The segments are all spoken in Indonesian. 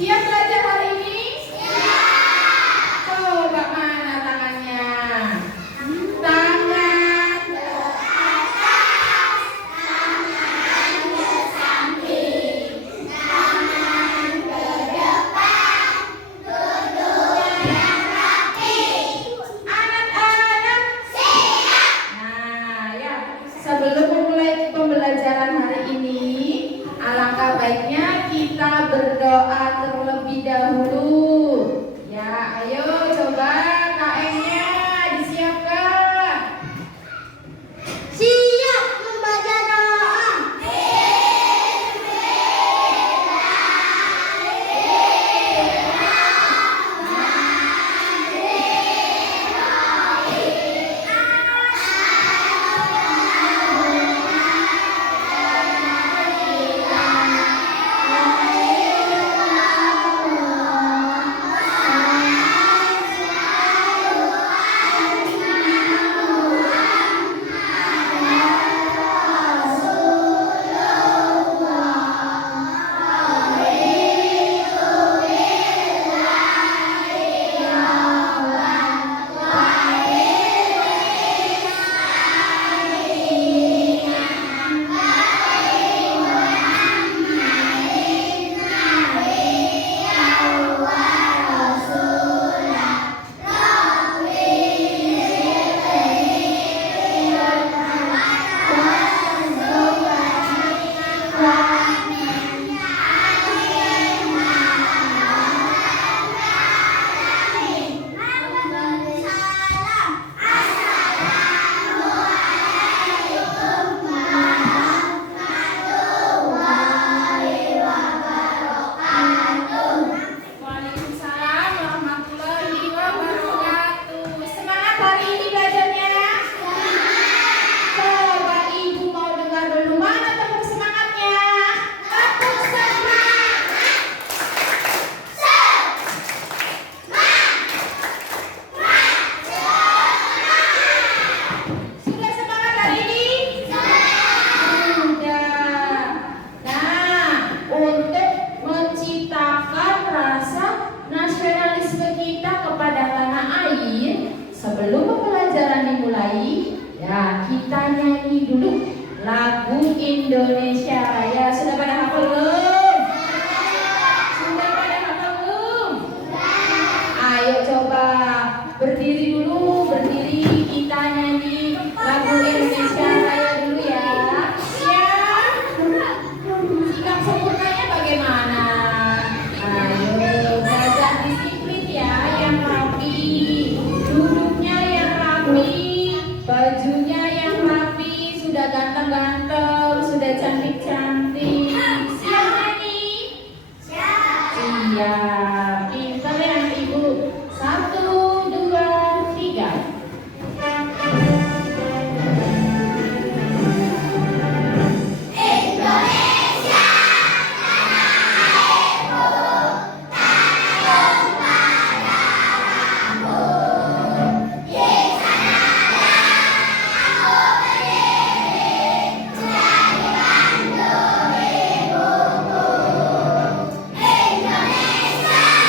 Siap belajar hari ini? Siap. Coba mana tangannya? Tangan ke atas, tangan ke samping, tangan ke depan, duduknya yang rapi. Anak-anak siap. Nah ya, sebelum memulai pembelajaran hari ini, alangkah baiknya kita berdoa terlebih dahulu. Ya, ayo coba KM-nya disiapkan. Siap membaca doa. Waalaikumsalam warahmatullahi wabarakatuh. Semangat hari ini belajarnya? Coba ibu mau dengar dulu, mana tepuk semangatnya? Tepuk semangat. Sudah semangat hari ini? Sudah. Nah, untuk menciptakan rasa nasionalisme kita kepada tanah air, sebelum pembelajaran dimulai, ya kita nyanyi dulu lagu Indonesia Raya. Sudah pada hafal belum? Sudah pada hafal belum? Ayo coba berdiri dulu, berdiri, kita nyanyi lagu Indonesia Raya dulu ya. Siap? Sikap sempurnanya bagaimana? Ayo belajar disiplin ya, yang rapi, duduknya yang rapi, bajunya yang rapi, sudah ganteng-ganteng, sudah cantik-cantik. Siap nyanyi? Siap. Pintar ya ibu. 1, 2, 3. Indonesia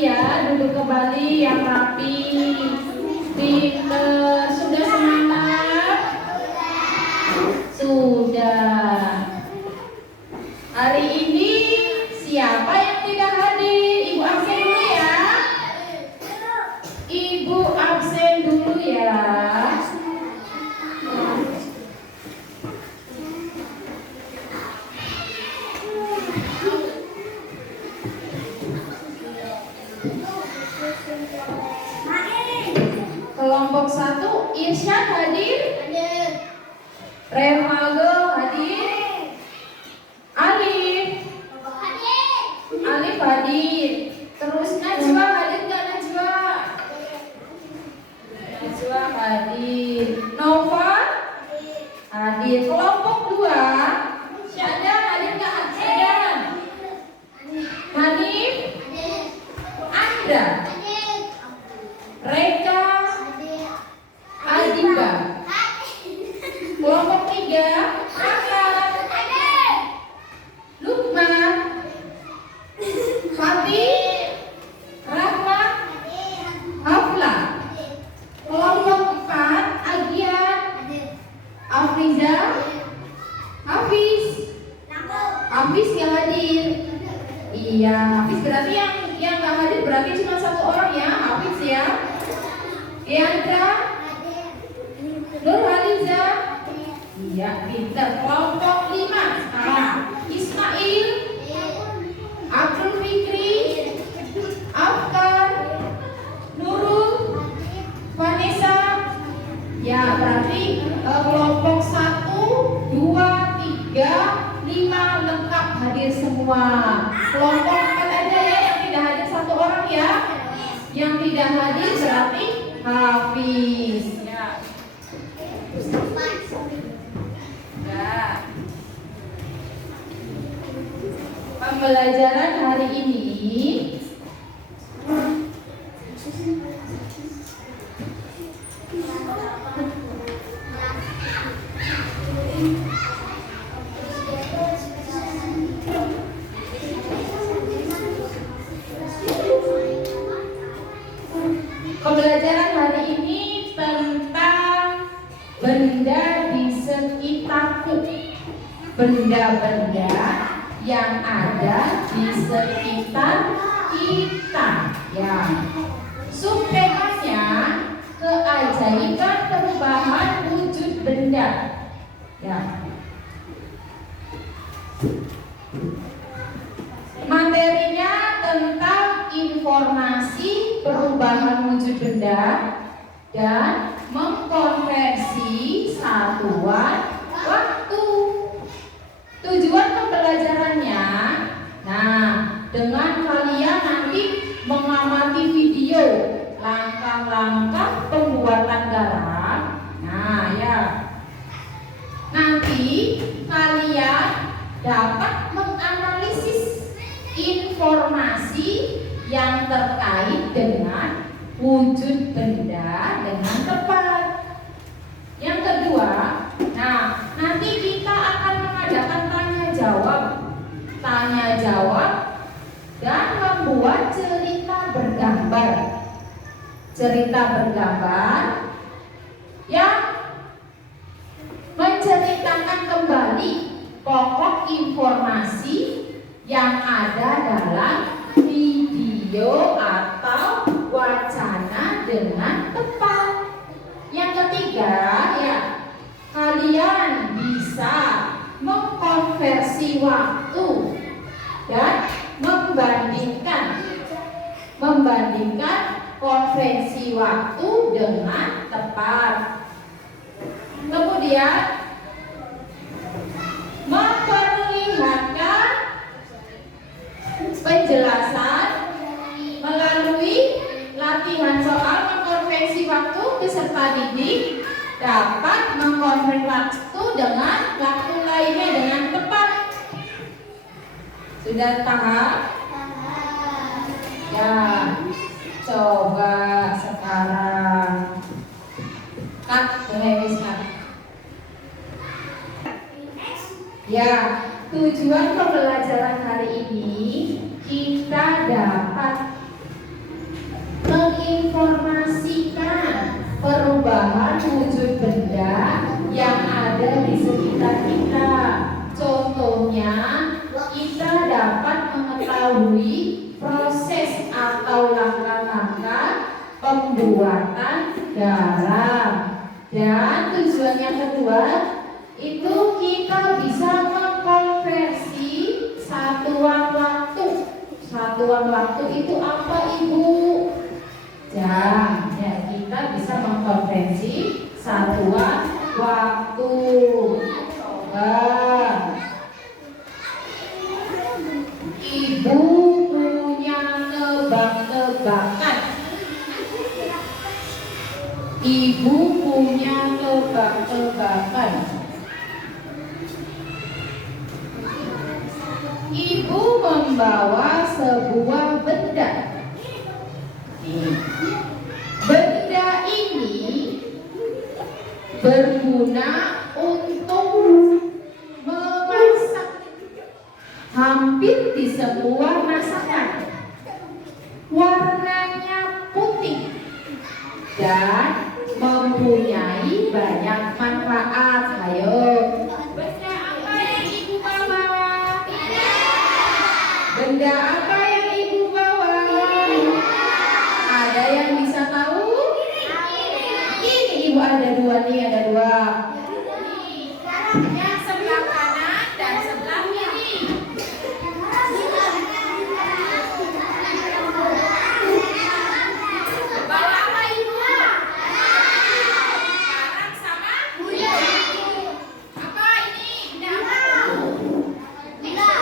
ya, duduk kembali yang rapi. Pinter, sudah semangat? Sudah. Hari ini siapa yang tidak hadir? Ibu absen dulu ya. Ibu absen dulu ya. Kelompok 1, Irsyad hadir? Renaldo hadir? Alif? Alif hadir. Terus Najwa hadir nggak Najwa? Najwa hadir. Nova hadir. Kelompok 2, Syadan hadir nggak Syadan? Hanif? Andra? Reka? Adiba? Kelompok 3, Ahmad? Lukman? Fatih? Rahmat? Hafla? Kelompok 4, Agian? Afriza? Hafiz? Hafiz nggak hadir? Iya, Hafiz berarti yang nggak hadir berarti cuma 1 orang ya, Hafiz ya. Keandra? Nur Haliza? Iya, pinter. Kelompok 5 sekarang Ismail? Abdul Fikri? Afkar? Nurul? Vanessa? Ya, berarti kelompok 1, 2, 3, 5 lengkap hadir semua. Kelompok 4 aja ya yang tidak hadir 1 orang ya. Yang tidak hadir berarti Hafiz. Ya. Nah, pembelajaran hari ini tentang benda di sekitarku. Benda-benda yang ada di sekitar kita ya. Subtemanya keajaiban perubahan wujud benda ya. Materinya tentang informasi perubahan wujud benda dan mengkonversi satuan waktu. Tujuan pembelajarannya, nah, dengan kalian nanti mengamati video langkah-langkah pembuatan garam. Nah, ya. Nanti kalian dapat menganalisis informasi yang terkait dengan wujud benda dengan tepat. Yang kedua, nah, nanti kita akan mengadakan tanya jawab dan membuat cerita bergambar yang menceritakan kembali pokok informasi yang ada dalam video atau wacana dengan tepat. Yang ketiga ya, kalian bisa mengkonversi waktu dan membandingkan konversi waktu dengan tepat. Kemudian memperlihatkan penjelasan melalui latihan soal mengkonversi waktu. Peserta didik dapat mengkonversi waktu dengan waktu lainnya dengan tepat. Sudah paham? Ya, coba sekarang Kak, ya, tujuan pembelajaran hari ini kita dapat menginformasikan perubahan wujud benda yang ada di sekitar kita. Contohnya, kita dapat mengetahui proses atau langkah-langkah pembuatan garam. Dan tujuan yang kedua itu kita bisa mengkonversi satuan waktu. Satuan waktu itu apa, Ibu? Jam. Ya, kita bisa mengkonversi satuan waktu. Coba. Ibu punya tebak-tebakan. Ibu punya tebak-tebakan. Ibu membawa sebuah benda. Benda ini berguna untuk memasak hampir di semua masakan. Warnanya putih dan mempunyai banyak manfaat. Ayo, benda apa yang Ibu bawa? Benda apa yang Ibu bawa? Ada yang bisa tahu? Ini Ibu ada dua nih, ada dua. Yang sebelah kanan dan sebelah kiri. Bawa apa Ibu? Sekarang sama? Apa ini? Benda apa? Ibu bawa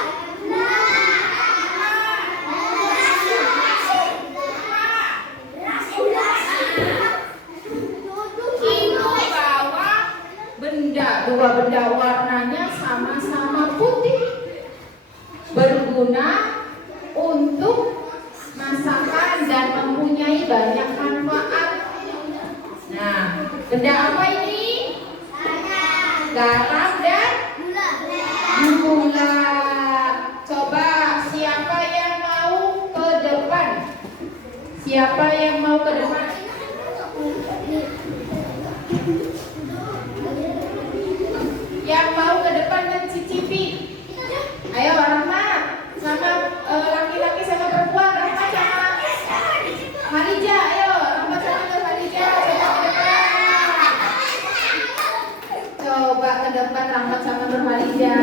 dua benda warnanya sama-sama putih, berguna untuk masakan dan mempunyai banyak manfaat. Nah, benda apa ini? Garam dan gula. Coba siapa yang mau ke depan? Siapa yang mau ke depan? Yang mau ke depan mencicipi. Ayo Rahmat sama laki-laki sama perempuan. Rahmat sama Khalija. Ayo Rahmat sama Khalija. Coba ke depan Rahmat sama Khalija.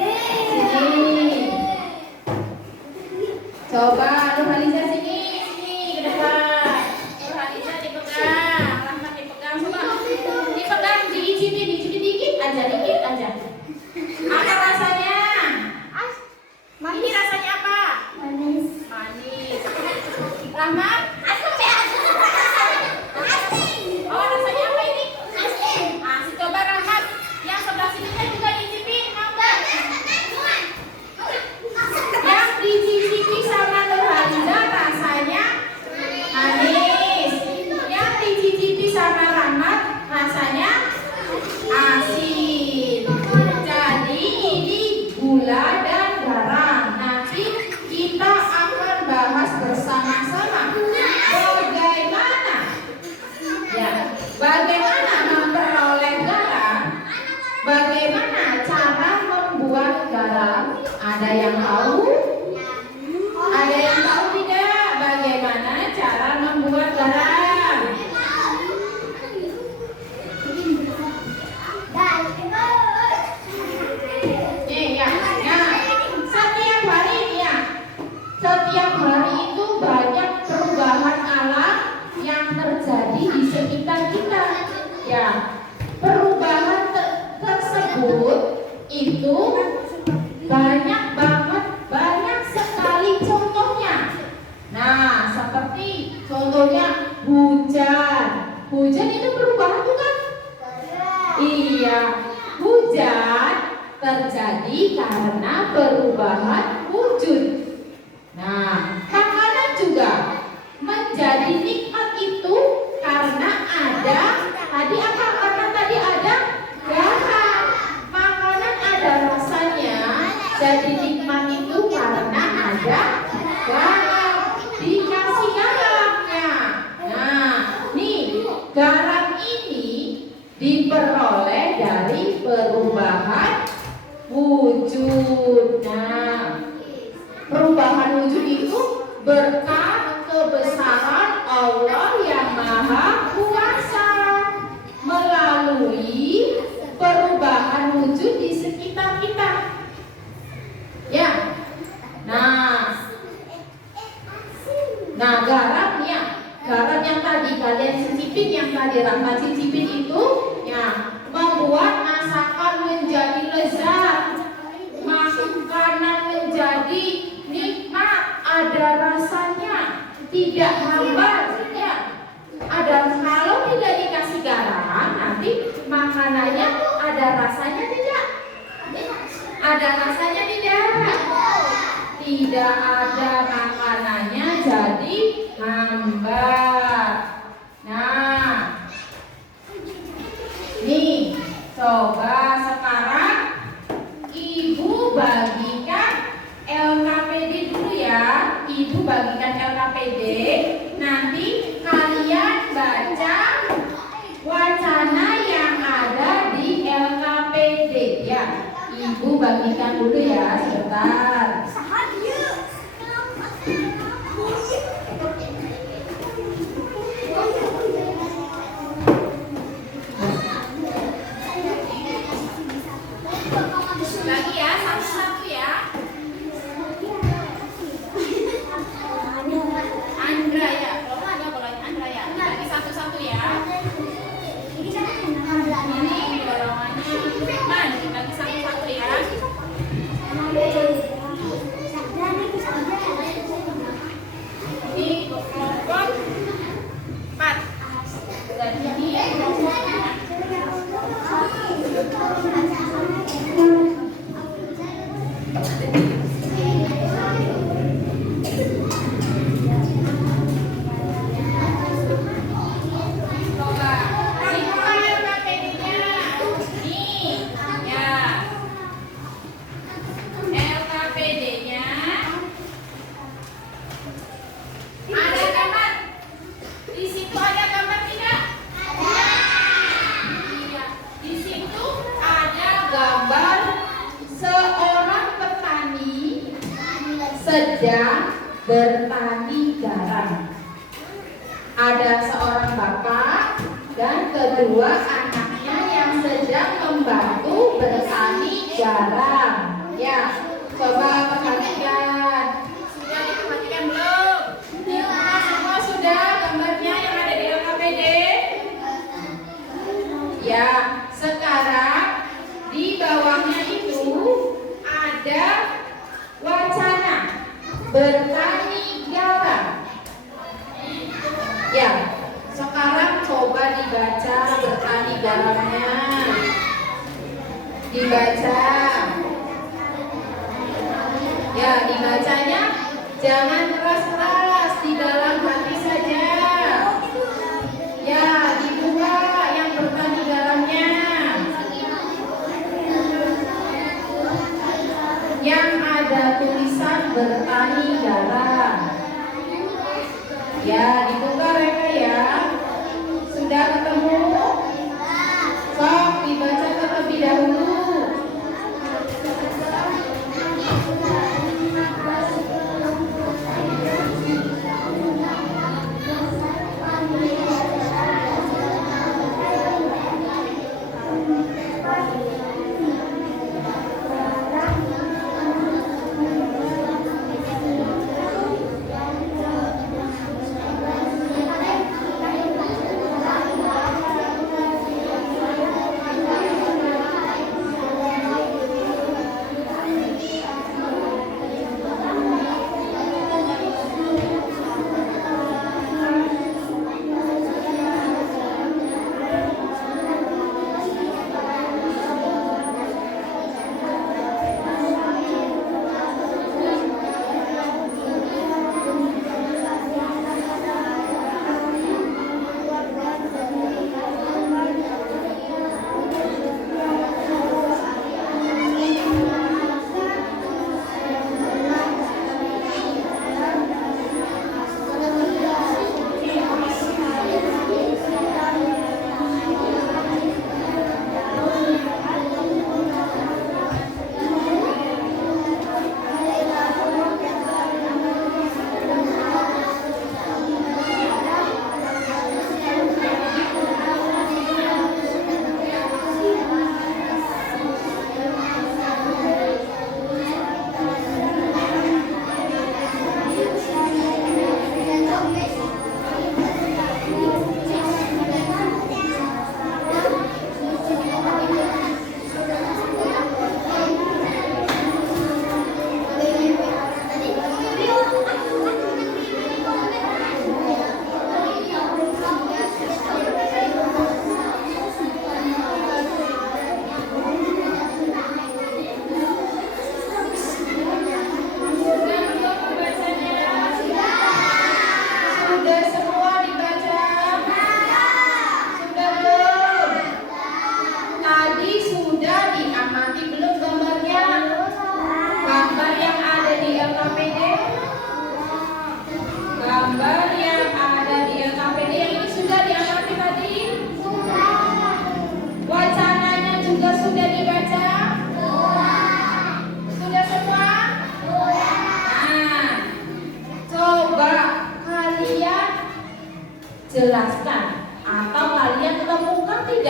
Sini. Coba Khalija sini ke depan. Khalija dipegang, Rahmat dipegang. Coba dipegang, diicipi dikit aja. Apa rasanya? Ini rasanya apa? Manis. Rahmat? Oh, rasanya apa ini? Asin. Coba Rahmat, yang sebelah sini juga diicipin, mau nggak? Yang dicicipi sama Nurhaliza rasanya manis. Yang dicicipi sama Rahmat rasanya asin. Jadi ini gula dan garam. Nanti kita akan bahas bersama-sama bagaimana memperoleh garam, bagaimana cara membuat garam. Ada yang tahu? Ada yang tahu tidak bagaimana cara membuat garam? Setiap hari itu banyak perubahan alam yang terjadi di sekitar kita. Ya, perubahan tersebut itu banyak banget, banyak sekali contohnya. Nah, seperti contohnya hujan. Hujan itu perubahan bukan? Iya, hujan terjadi karena perubahan wujud. Nah, makanan juga menjadi nikmat itu karena ada tadi apa? Karena tadi ada garam. Makanan ada rasanya, jadi nikmat itu karena ada diperoleh dari perubahan wujud. Nah, perubahan wujud itu berkat kebesaran Allah yang Maha Kuasa melalui perubahan wujud di sekitar kita. Ya. Nah, garam yang tadi kalian cicipin, yang tadi Rahma cicipin itu, ya, membuat masakan menjadi lezat, makanan menjadi nikmat, ada rasanya, tidak hambar, ya. Kalau tidak dikasih garam, nanti makanannya ada rasanya tidak? Ada rasanya tidak? Tidak ada makanannya jadi hambar. Nah, nih, coba sekarang Ibu bagikan LKPD dulu ya. Ibu bagikan LKPD. Nanti kalian baca wacana yang ada di LKPD ya. Ibu bagikan dulu ya, sebentar. Lagi ya, satu-satu ya. Andra ya, kalau ada boleh Andra ya. Lagi satu-satu ya. Ini dorongannya Man, lagi satu-satu ya. Ini kelompok 4. Dan ini kelompok 5. Sedang bertani garam. Ada seorang bapak dan kedua anaknya yang sedang membantu bertani garam. Ya, coba perhatikan. Sudah diperhatikan belum? Semua sudah gambarnya yang ada di LKPD? Ya, sekarang di bawahnya itu ada wacana bertani garam. Ya, sekarang coba dibaca bertani garamnya. Dibaca. Ya, dibacanya jangan keras-keras, di dalam hati saja. Ya, dibuka yang bertani garamnya. Yang ada tulisan bertani garam. Ya, dibuka mereka ya. Sudah ketemu? Sok dibaca terlebih dahulu.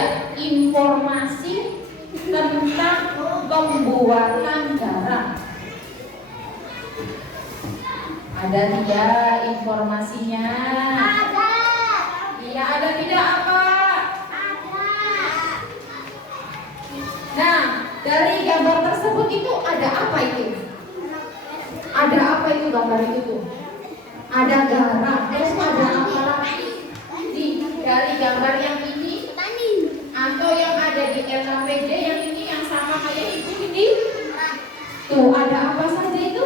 tidak informasi tentang pembuatan garam? Ada tidak informasinya? Ada. Iya, ada tidak apa? Ada. Nah, dari gambar tersebut itu ada apa itu? Ada apa itu gambar itu tuh? Ada garam, terus ada apa lagi? Dari gambar yang ini atau yang ada di LKPD yang ini yang sama kayak ibu ini? Tuh, ada apa saja itu?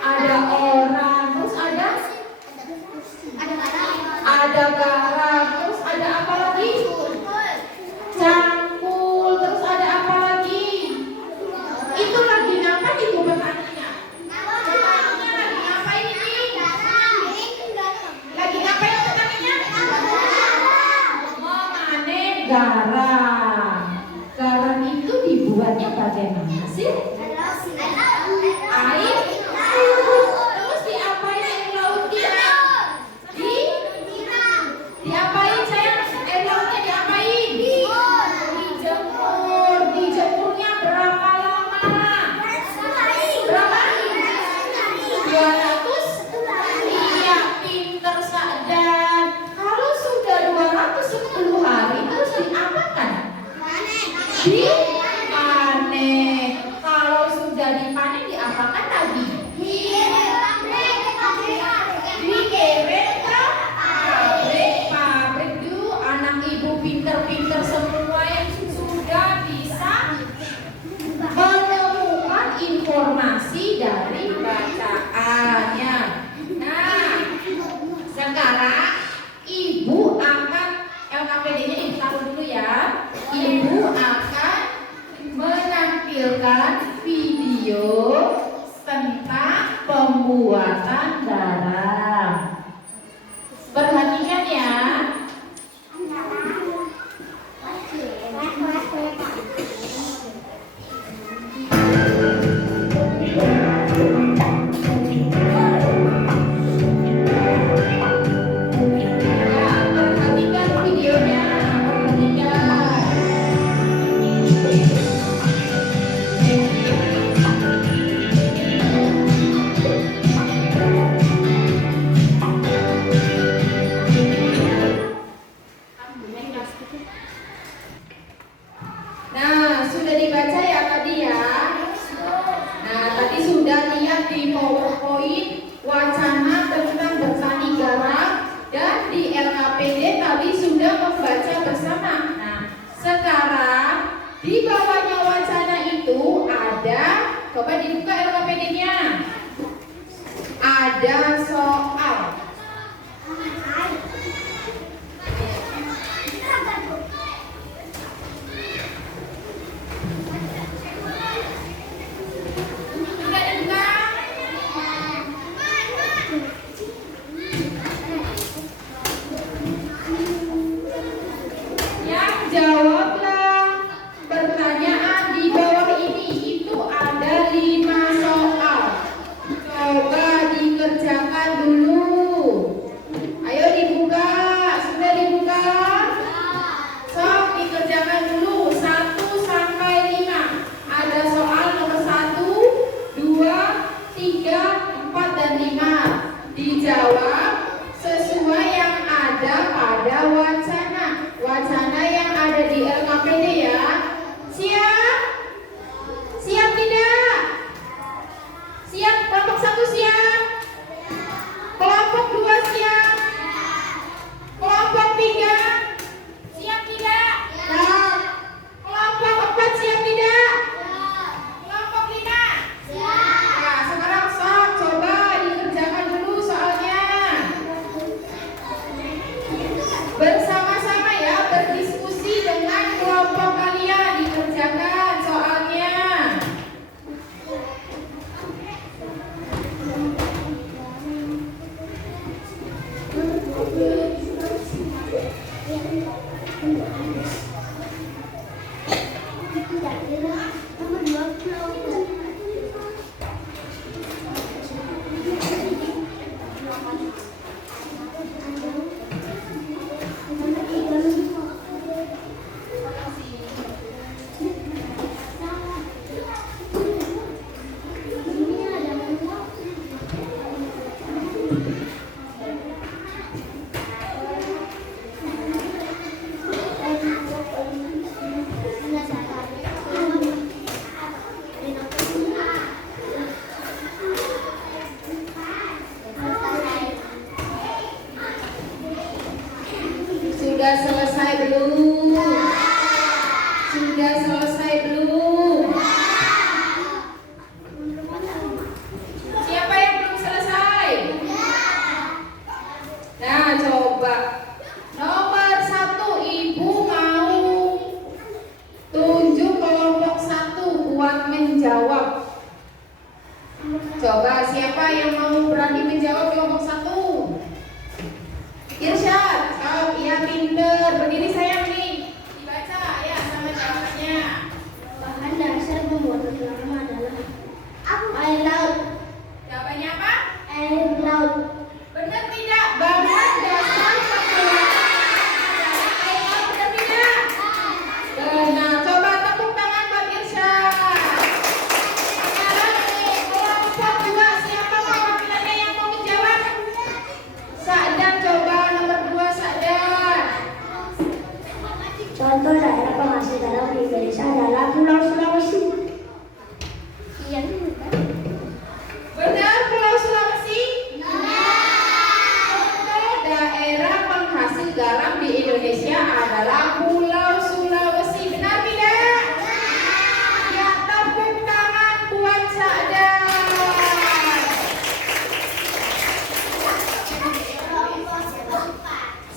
Ada orang, terus ada garam, terus ada apa lagi? Cangkul, terus ada apa lagi? Itu lagi ngapain itu petaninya? Petaninya lagi ngapain ini? Lagi ngapain petaninya? Memanen garam. Garam itu dibuatnya bagaimana sih? Air. Terus diapain air lautnya? Diapain sayang? Air lautnya diapain? Dijemur. Dijemurnya berapa lama? Berapa? 200? Iya, pinter dan kalau sudah 210 hari terus diapakan? Dipanen. Kalau sudah dipanen diapakan lagi? Dikirim ke pabrik tuh. Anak ibu pinter-pinter semua yang sudah bisa menemukan informasi dari bacaannya. Nah, sekarang ibu akan LKPD-nya ibu taruh dulu ya. Ibu akan menampilkan video tentang pembuatan garam. Perhatikan ya. Perhatikan videonya. Nah, sudah dibaca ya tadi ya. Nah, tadi sudah lihat di PowerPoint wacana tentang bertani garam dan di LKPD tadi sudah membaca bersama. Nah, sekarang di bawahnya wacana itu ada, coba dibuka LKPD-nya. Ada soal. Sudah dibuka? Yang jawablah pertanyaan di bawah ini. Itu ada 5 soal. Coba dikerjakan dulu Anda selesai belum? Siapa yang belum selesai? Nah, coba. Nomor 1, Ibu mau tunjuk kelompok 1 buat menjawab. Coba siapa yang mau berani menjawab kelompok 1? Irsyad, kau iya pinter. Berdiri sayang nih. Dibaca ya sama jawabannya. Bahan dasar pembuatan garam adalah air laut. Jawabannya apa? Air laut. Benar tidak? Bahan dasar pembuatan air laut, benar tidak? Benar. Coba tepuk tangan buat Irsyad. Sekarang kelompok 2, siapa perwakilannya yang mau menjawab? Sa'dan, coba nomor 2 Sa'dan. Contoh daerah penghasil garam di Indonesia adalah Pulau Sulawesi. Iya. Benar, Pulau Sulawesi? Contoh daerah penghasil garam di Indonesia adalah Pulau Sulawesi. Benar tidak? Ya, tepuk tangan buat Sa'dan.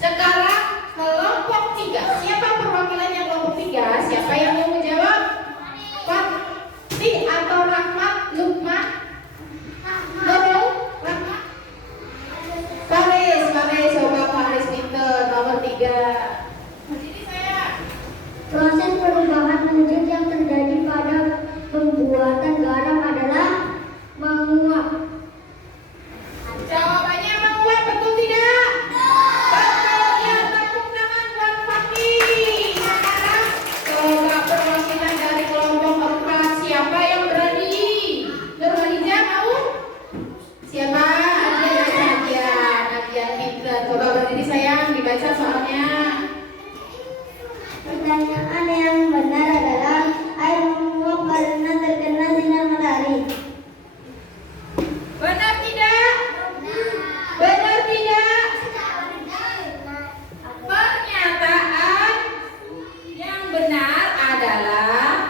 Sekarang kelompok 3. Siapa perwakilannya kelompok 3? Siapa yang mau menjawab? Fatih atau Rahmat? Lukman? Nurul? Rahmat? Faris, coba Faris pinter. Nomor 3. Berdiri saya. Proses perubahan wujud yang terjadi pada pembuatan garam adalah menguap. Jawabannya menguap, betul tidak? Betul, ya, tepuk tangan buat Fatih. Sekarang coba perwakilan dari kelompok 4. Siapa yang berani? Nurhaliza mau? Siapa? Nadia pinter. Coba berdiri sayang, dibaca soalnya. Pertanyaan yang benar adalah air menguap karena terkena sinar matahari. Benar tidak? Benar tidak? Pernyataan yang benar adalah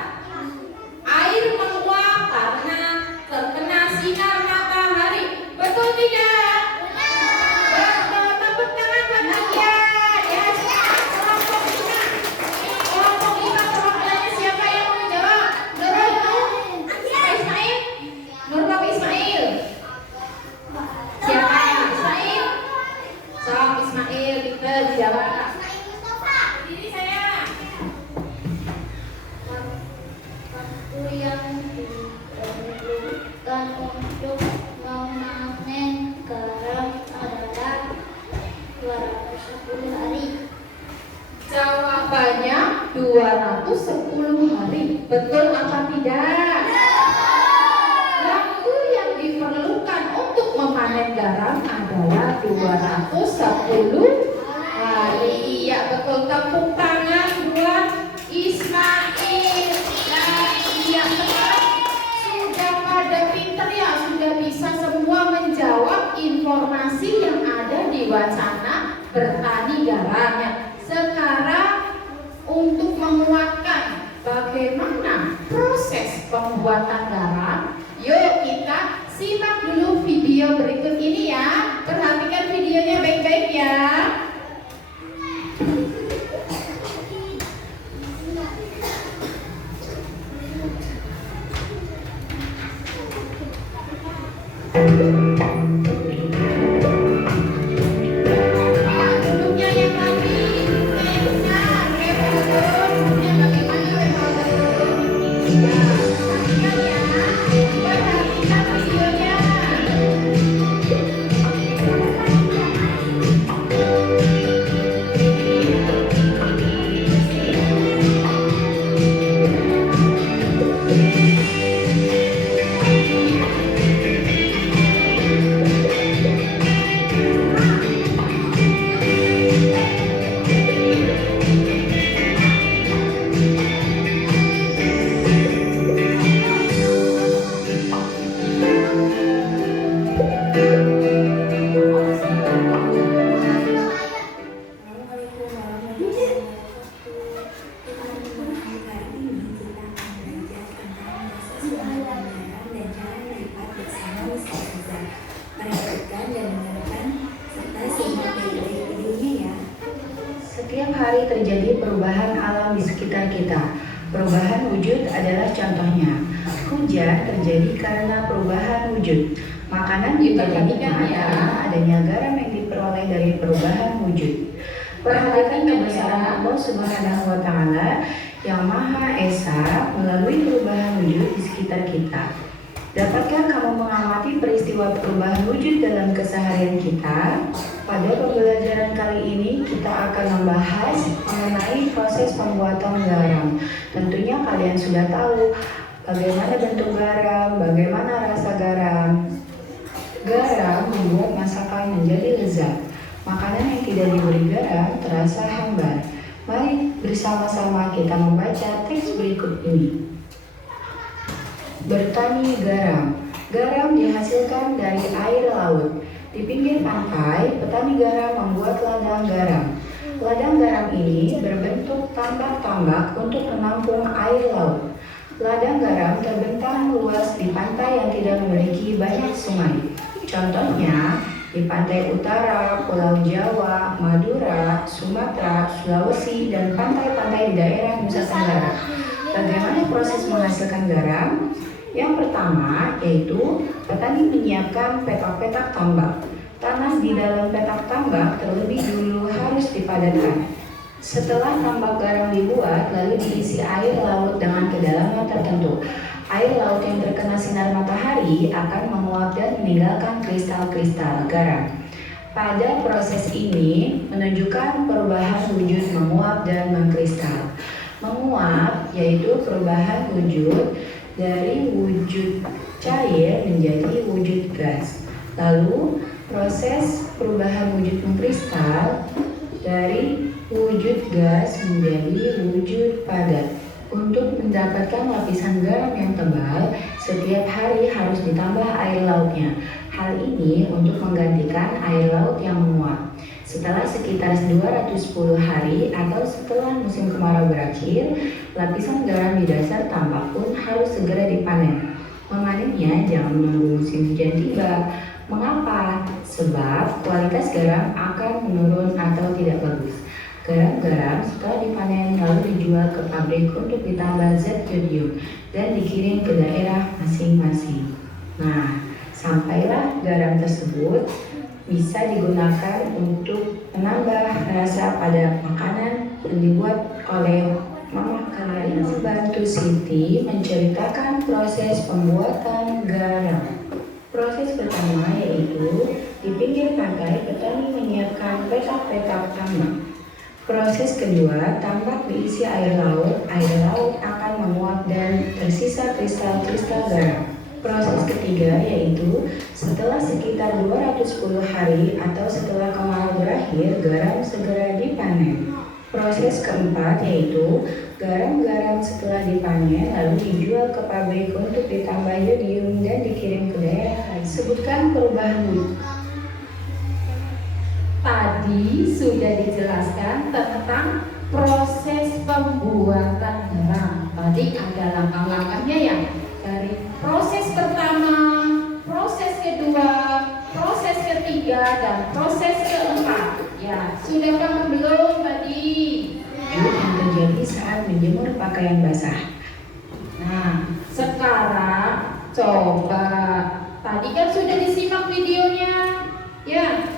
air menguap karena terkena sinar matahari. Betul tidak? Betul. Tepuk tangan buat Nadia. Ya, kelompok 5. Kelompok 5 perwakilannya siapa yang mau menjawab? Nurul mau? Pak Ismail? Nurul apa Ismail? Siapa? Ismail? Sok Ismail, kita dijawab. Berdiri saya. Waktu yang diperlukan untuk memanen garam adalah 210 hari. Jawabannya 210 hari. Betul apa tidak? Waktu yang diperlukan untuk memanen garam adalah 210 hari. Ya betul. Tepuk tangan buat Ismail. Nah, iya sekarang sudah pada pinter ya, sudah bisa semua menjawab informasi yang ada di wacana bertani garamnya. Sekarang untuk menguatkan bagaimana proses pembuatan garam, yuk kita simak dulu video berikut ini ya. Perhatikan videonya baik-baik ya. Duduknya yang rapi, duduknya yang betul, duduknya bagaimana, ya, perhatikan ya. sekali terjadi perubahan alam di sekitar kita. Perubahan wujud adalah contohnya. Hujan terjadi karena perubahan wujud. Makanan menjadi nikmat karena adanya garam yang diperoleh dari perubahan wujud. Perhatikan kebesaran Allah Subhanahu wa Ta'ala yang Maha Esa melalui perubahan wujud di sekitar kita. Dapatkah kamu mengamati peristiwa perubahan wujud dalam keseharian kita? Pada pembelajaran kali ini kita akan membahas mengenai proses pembuatan garam. Tentunya kalian sudah tahu bagaimana bentuk garam, bagaimana rasa garam. Garam membuat masakan menjadi lezat. Makanan yang tidak diberi garam terasa hambar. Mari bersama-sama kita membaca teks berikut ini. Bertani garam. Garam dihasilkan dari air laut. Di pinggir pantai, petani garam membuat ladang garam. Ladang garam ini berbentuk tambak-tambak untuk menampung air laut. Ladang garam terbentang luas di pantai yang tidak memiliki banyak sungai. Contohnya, di pantai utara, Pulau Jawa, Madura, Sumatera, Sulawesi, dan pantai-pantai di daerah Nusa Tenggara. Bagaimana proses menghasilkan garam? Yang pertama yaitu petani menyiapkan petak-petak tambak. Tanah di dalam petak tambak terlebih dulu harus dipadatkan. Setelah tambak garam dibuat, lalu diisi air laut dengan kedalaman tertentu. Air laut yang terkena sinar matahari akan menguap dan meninggalkan kristal-kristal garam. Pada proses ini menunjukkan perubahan wujud menguap dan mengkristal. Menguap yaitu perubahan wujud dari wujud cair menjadi wujud gas. Lalu proses perubahan wujud mengkristal dari wujud gas menjadi wujud padat. Untuk mendapatkan lapisan garam yang tebal, setiap hari harus ditambah air lautnya. Hal ini untuk menggantikan air laut yang menguap. Setelah sekitar 210 hari atau setelah musim kemarau berakhir, lapisan garam di dasar tambak pun harus segera dipanen. Memanennya jangan menunggu musim hujan tiba. Mengapa? Sebab kualitas garam akan menurun atau tidak bagus. Garam-garam setelah dipanen lalu dijual ke pabrik untuk ditambah zat yodium dan dikirim ke daerah masing-masing. Nah, sampailah garam tersebut bisa digunakan untuk menambah rasa pada makanan yang dibuat oleh Mama kalian. Bantu Siti menceritakan proses pembuatan garam. Proses pertama yaitu di pinggir pantai petani menyiapkan petak-petak tambak. Proses kedua, tambak diisi air laut. Air laut akan menguap dan tersisa kristal-kristal garam. Proses ketiga yaitu setelah sekitar 210 hari atau setelah kemarau berakhir, garam segera dipanen. Proses keempat yaitu garam-garam setelah dipanen lalu dijual ke pabrik untuk ditambah yodium dan dikirim ke daerah lain. Sebutkan perubahan wujud. Tadi sudah dijelaskan tentang proses pembuatan garam. Tadi ada langkah-langkahnya ya. Dari proses pertama, proses kedua, proses ketiga, dan proses keempat. Ya, sudah paham belum tadi? Yang terjadi saat menjemur pakaian basah. Nah, sekarang coba. Tadi kan sudah disimak videonya. Ya.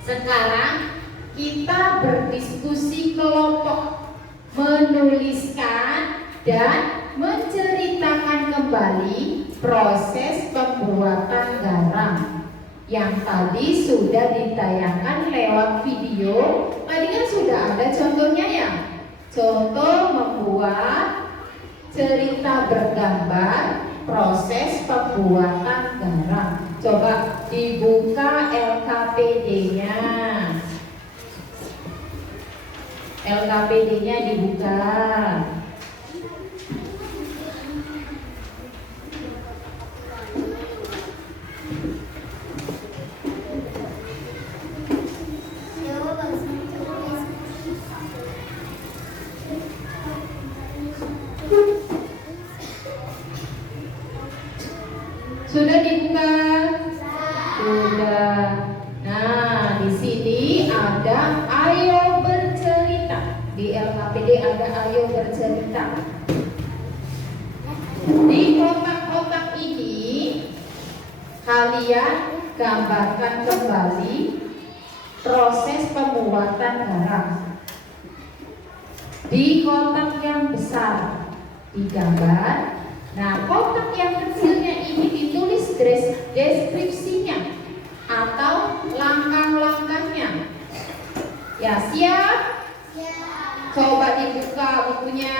Sekarang kita berdiskusi kelompok, menuliskan dan menceritakan kembali proses pembuatan garam yang tadi sudah ditayangkan lewat video. Tadi kan sudah ada contohnya ya. Contoh membuat cerita bergambar proses pembuatan garam. Coba dibuka LKPD-nya. LKPD-nya dibuka. Sudah dibuka? Sudah. Nah, di sini ada ayo bercerita. LKPD ada ayo bercerita. Di kotak-kotak ini kalian gambarkan kembali proses pembuatan garam. Di kotak yang besar digambar, nah kotak yang kecilnya ini ditulis deskripsinya atau langkah-langkahnya. Ya, siap? Coba dibuka bukunya.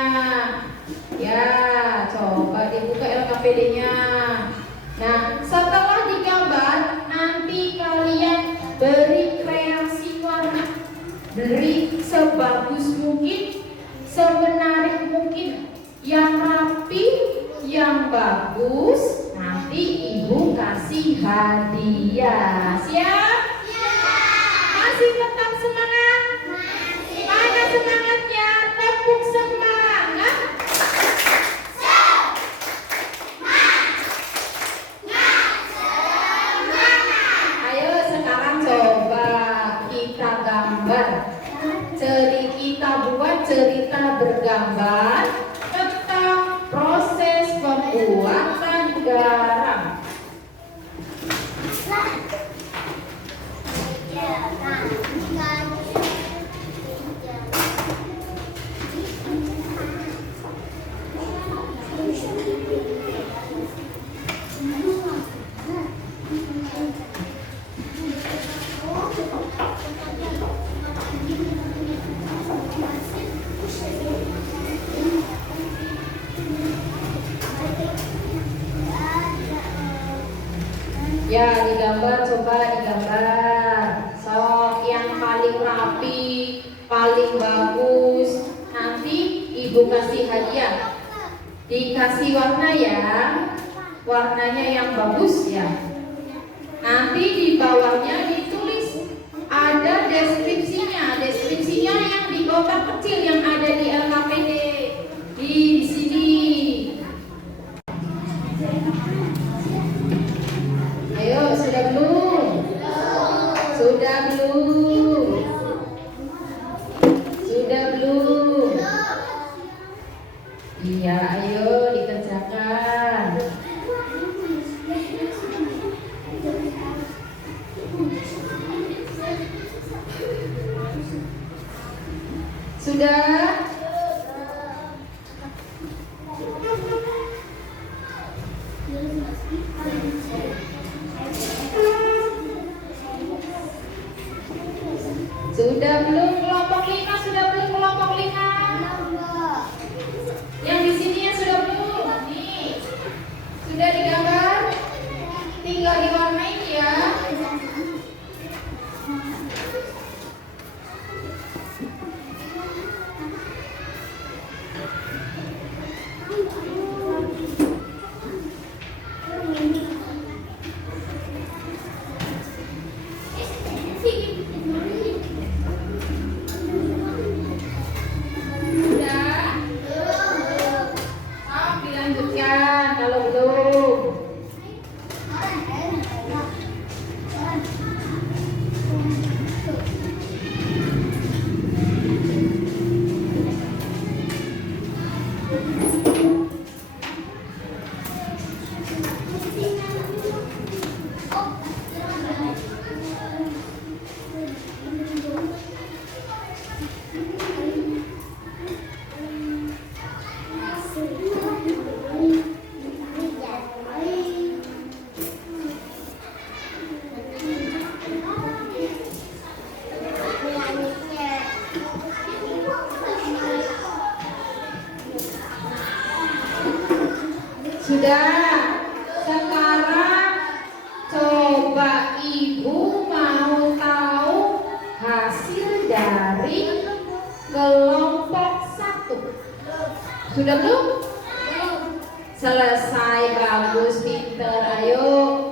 Ya, coba dibuka LKPD-nya. Nah, setelah digambar, nanti kalian beri kreasi warna. Beri sebagus mungkin, semenarik mungkin, yang rapi, yang bagus. Nanti ibu kasih hadiah. Siap? Masih tetap semangat? Mana semangatnya? Tepuk semangat. Ayo sekarang coba kita gambar. Kita buat cerita bergambar tentang proses pembuatan garam. Ya, digambar, coba digambar. Sok yang paling rapi, paling bagus. Nanti ibu kasih hadiah. Dikasih warna ya. Warnanya yang bagus ya. Nanti di bawahnya ditulis ada deskripsinya. Deskripsinya yang di kotak kecil yang ada di LKPD. Di sini. Ayo, sudah belum? Sudah belum? Sudah belum? Iya, ayo dikerjakan. Sudah? Sudah belum kelompok 5? Sudah belum kelompok 5? Yang di sini ya sudah belum? Nih. Sudah digambar? Tinggal diwarnain ya. Kalau belum, sudah. Sekarang coba ibu mau tahu hasil dari kelompok 1. Sudah belum? Selesai, bagus, pinter. Ayo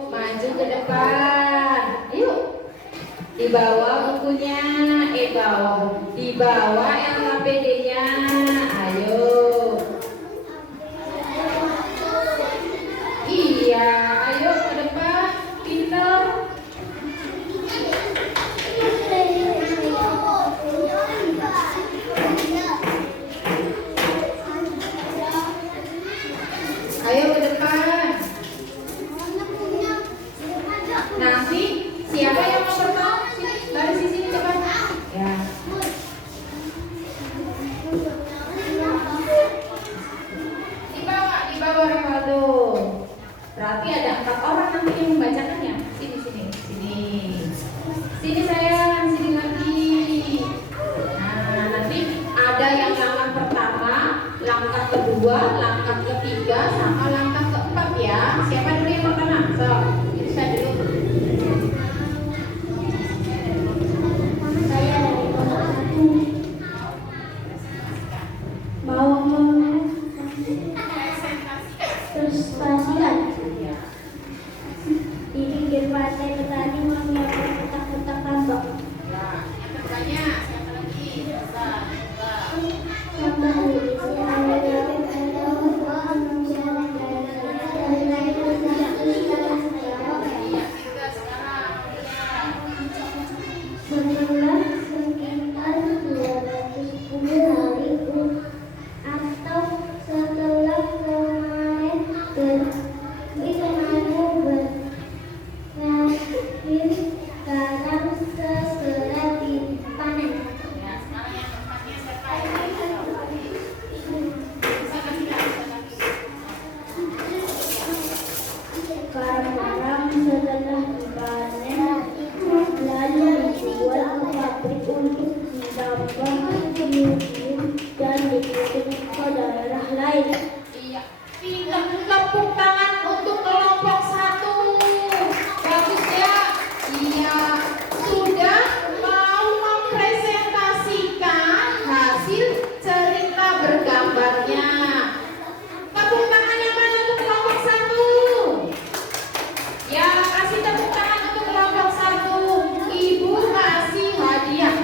maju ke depan. Yuk. Di bawah bukunya, di bawah LKPD-nya. Ayo. Iya, ayo ke depan, pinter. kedua, langkah ketiga, sama langkah keempat ya. Siapa dulu yang pertama? So, Irsa dulu. Saya dari kelompok 1 mau presentasikan. Di pinggir pantai petani menyiapkan kotak-kotak tambak. Ya, yang keduanya siapa lagi? Tambah diisi air setelah sekitar 210 hari atau setelah kemarin berakhir garam segera dipanen. Ya, sekarang yang keempatnya siapa? Bisa kasih Garam setelah dipanen lalu dijual ke pabrik untuk ditambah, dikirim dan dikirim ke daerah lain. Iya. Tepuk tangan untuk kelompok 1. Bagus ya. Iya. Sudah mau mempresentasikan hasil cerita bergambarnya. Tepuk tangan yang mana untuk kelompok 1? Ya, kasih tepuk tangan untuk kelompok 1. Ibu kasih hadiah.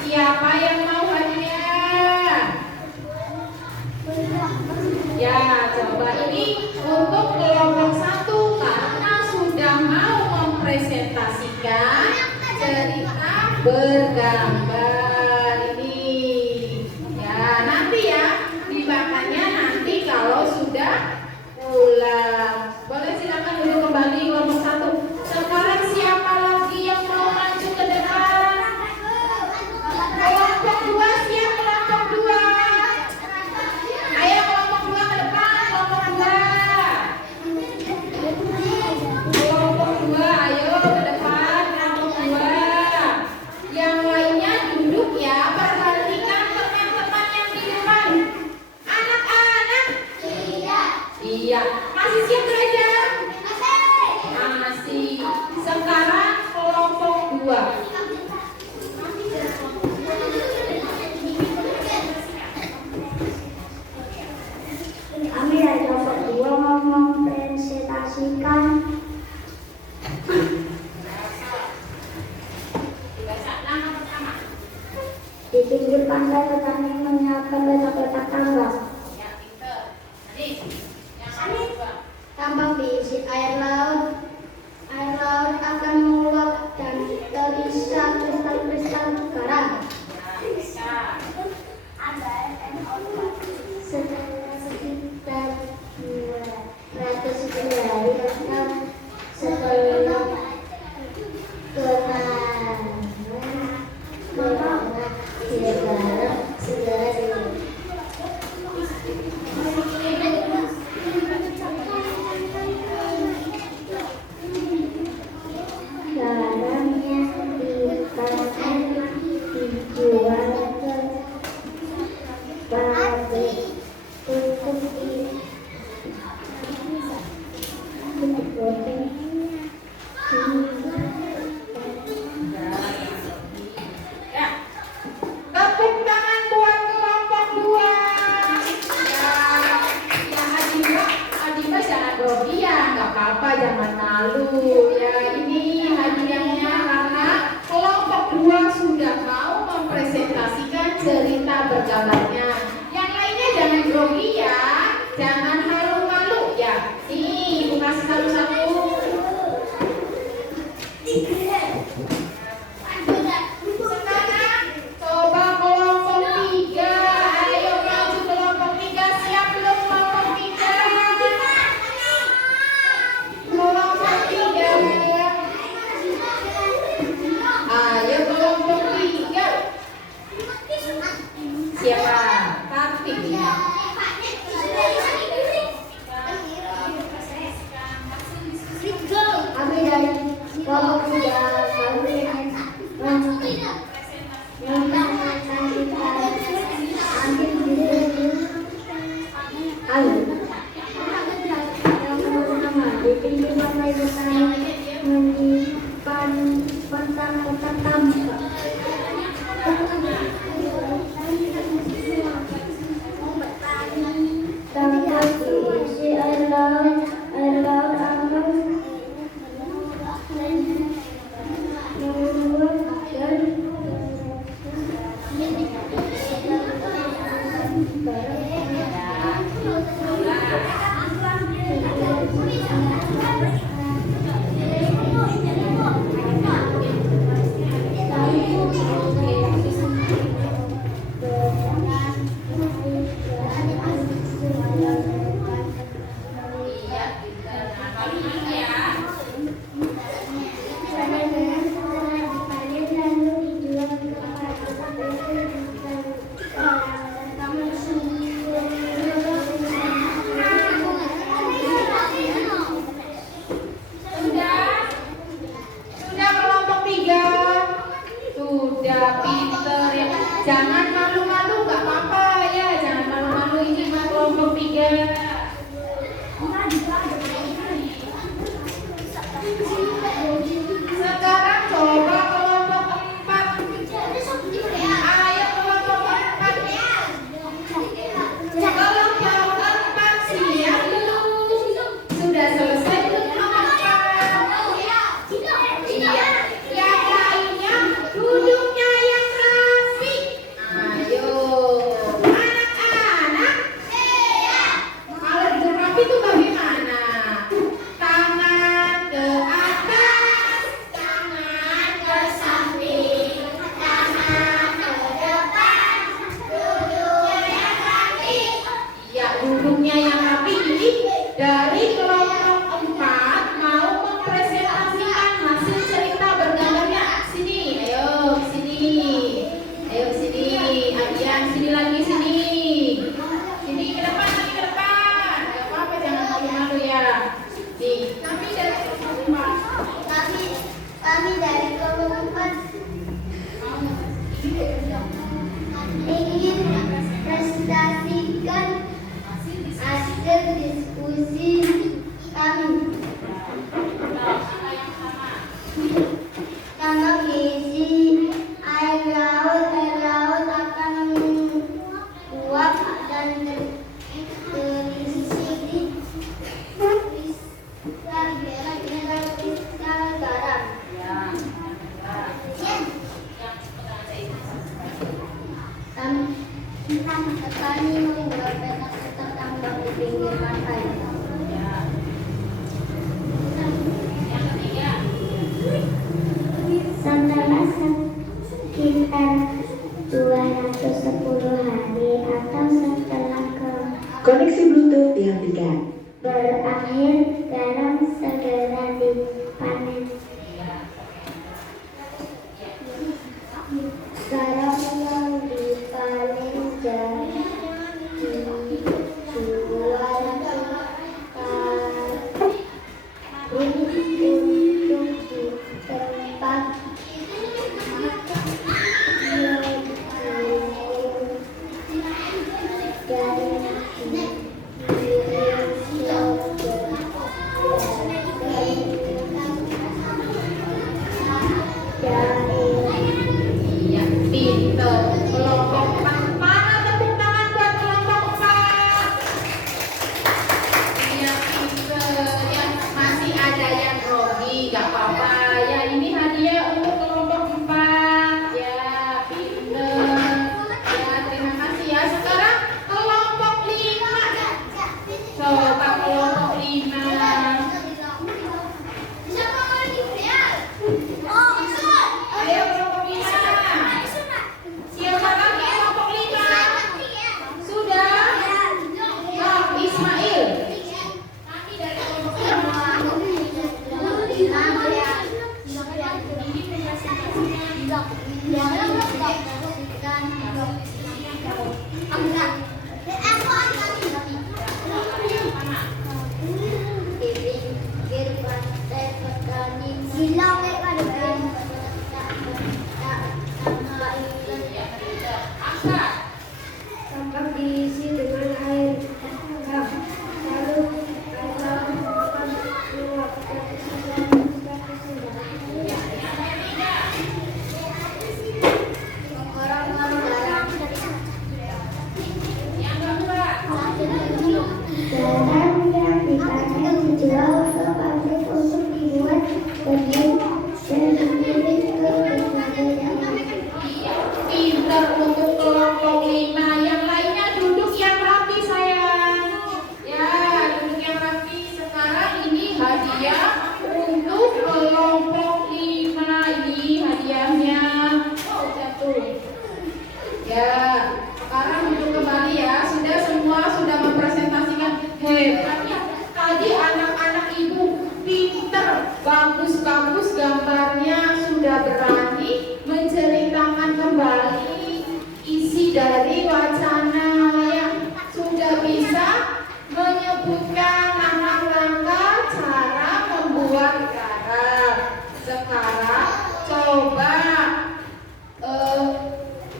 Siapa yang mau hadiah? Ya, coba ini untuk kelompok 1 karena sudah mau mempresentasikan cerita bergambar ini. Ya, nanti ya dimakannya nanti kalau sudah pulang. Boleh silakan dulu kembali kelompok 1. Sekarang siapa lagi yang mau maju ke depan? Kelompok 2 siap, kelompok 2. Ayo kelompok 2 ke depan, kelompok 2. Kelompok 2, ayo ke depan, kelompok 2. Yang lainnya duduk ya, perhatikan teman-teman yang di depan. Anak-anak. Iya. Masih siap belajar? Masih. Sekarang kelompok 2. Kami dari kelompok 2 mau mempresentasikan Baca nama pertama. di pinggir pantai petani menyiapkan kotak-kotak tambak. Ya, pinter. Jadi, yang kedua. Tambak diisi air laut. Air laut akan menguap dan terisa kristal-kristal garam. Ya, bisa. Sekitar 210 hari atau setelah kemarin garam segera dikirim. Garamnya dipanen, dijual ke pabrik untuk digoreng. Ya. Tepuk tangan buat kelompok 2. Ya, Adima jangan grogi ya, nggak apa-apa, jangan malu. Ya, ini hadiahnya karena kelompok 2 sudah mau mempresentasikan cerita bergambarnya. Yang lainnya jangan grogi ya, jangan malu-malu ya. Nih, Ibu kasih satu-satu. Sekarang coba kelompok 3. Ayo maju kelompok 3. Siap belum kelompok 3? Kelompok 3. Ayo kelompok 3. Siapa? Ayo. Yang pertama, di pinggir pantai petani menyimpan kotak-kotak tambak. Tambak diisi air laut akan menguap dan Sudah kelompok 3. Sudah pinter ya. Jangan malu-malu, nggak apa-apa ya. Jangan malu-malu, ini mah kelompok 3. Sekarang coba kelompok 4. Ayo kelompok 4. Kelompok 4 siap belum? Sudah selesai belum kelompok 4? Iya. Yang lainnya duduknya yang rapi. Ayo, anak-anak. Kalau duduk rapi itu bagaimana? Tangan ke atas, tangan ke samping, tangan ke depan, duduknya yang rapi. Ya, duduknya yang rapi. Ini dari kelompok 4 mau mempresentasikan hasil cerita bergambarnya. Sini, ayo sini. Ayo sini. Adian, sini lagi sini. Sini ke depan, lagi ke depan. Gak apa-apa, jangan malu-malu ya. Nih, kami dari kelompok 4. Kami dari kelompok 4 ingin presentasikan hasil diskusi kami tentang gizi air laut akan menguap dan terisi kristal garam. Kami membuat petak-petak tambak di pinggir pantai. Setelah sekitar 210 hari atau setelah Koneksi Bluetooth dihentikan. berakhir, garam segera dipanen. Garam yang dipanen jadi dijual ke karung untuk di tempat hebat ya. Tadi anak-anak ibu pinter, bagus-bagus gambarnya, sudah berani menceritakan kembali isi dari wacana yang sudah bisa menyebutkan langkah-langkah cara membuat garam. Sekarang coba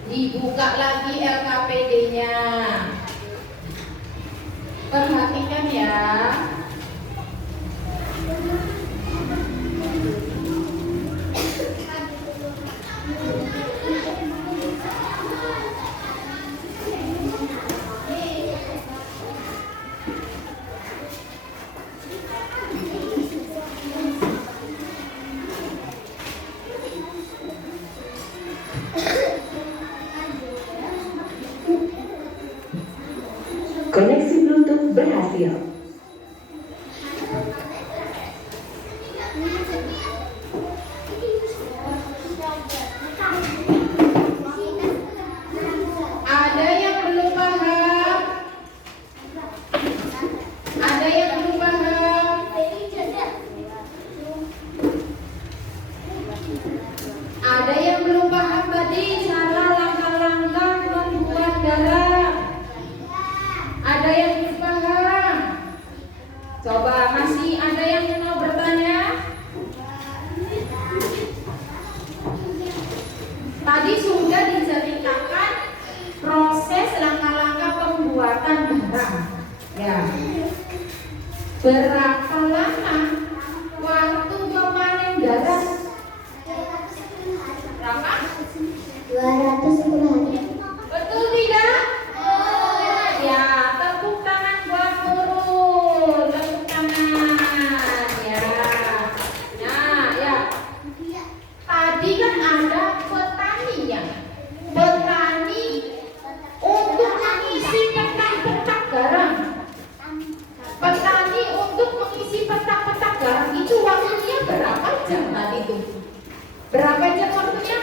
dibuka lagi LKPD-nya. Perhatikan ya. Koneksi Bluetooth berhasil. Ada yang belum paham? Ada yang belum paham? Ada yang belum paham tadi cara langkah-langkah membuat garam? Ada yang belum paham? Coba, masih ada yang mau bertanya? Tadi sudah diceritakan proses langkah-langkah pembuatan garam. Ya. Berapa lama waktu memanen garam? Berapa? 210 hari. Betul tidak? Ya, tepuk tangan buat Nurul. Tepuk tangan. Ya. Nah, ya. Tadi kan ada petaninya. Petani untuk mengisi petak-petak garam. Petani untuk mengisi petak-petak garam itu waktunya berapa jam tadi itu? Berapa jam waktunya?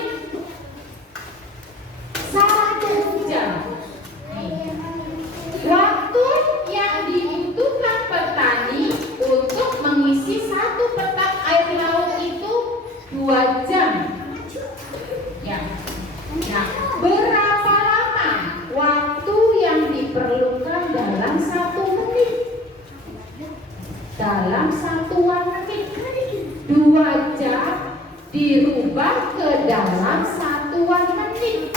1 jam. Nih. Waktu yang dibutuhkan petani untuk mengisi 1 petak air laut itu 2 jam. Ya. Nah, berapa lama waktu yang diperlukan dalam 1 menit? Dalam 1 menit 2 jam dirubah ke dalam 1 menit.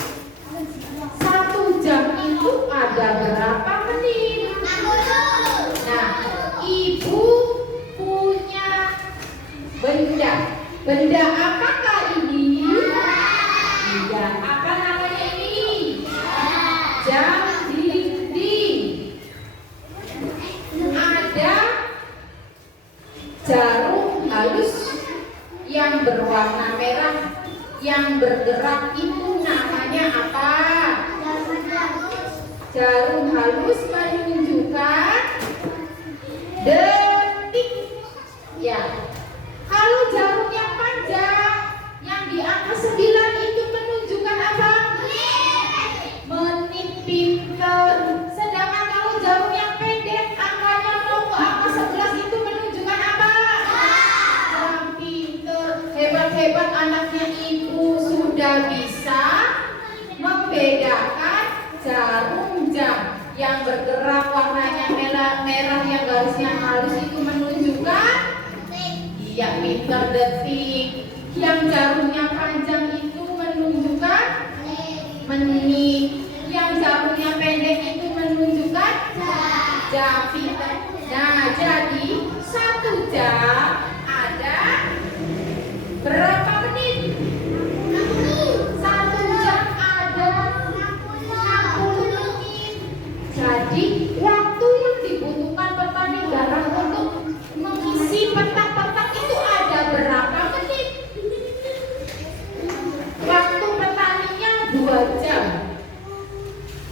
1 jam itu ada berapa menit? Nah, ibu punya benda. Benda apakah ini? Iya. Apa namanya ini? Jam dinding. Ada jarum halus yang berwarna merah yang bergerak itu namanya apa? Jarum halus menunjukkan detik. Ya. Kalau jarum yang panjang yang di angka 9 itu menunjukkan apa? Menit. Pinter. Sedangkan kalau jarum yang pendek angkanya mau ke angka 11 itu menunjukkan apa? Jam. Pinter. Hebat-hebat anaknya ibu sudah bisa membedakan jarum jam yang bergerak warnanya merah yang garisnya halus itu menunjukkan iya pinter, detik. Yang jarumnya panjang itu menunjukkan menit. Yang jarumnya pendek itu menunjukkan jam. Pinter. Nah, jadi 1 jam ada berapa menit? 1 jam ada 60 menit. Jadi waktu yang dibutuhkan petani garam untuk mengisi petak-petak itu ada berapa menit? Waktu petaninya 2 jam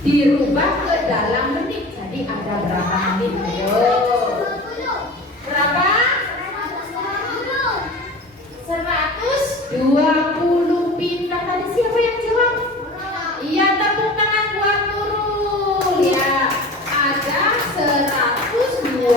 dirubah ke dalam menit. Jadi ada berapa menit? Ayo. Berapa? 120. Pintar. Tadi siapa yang jawab? Iya, tepuk tangan buat Nurul ya. Ada 120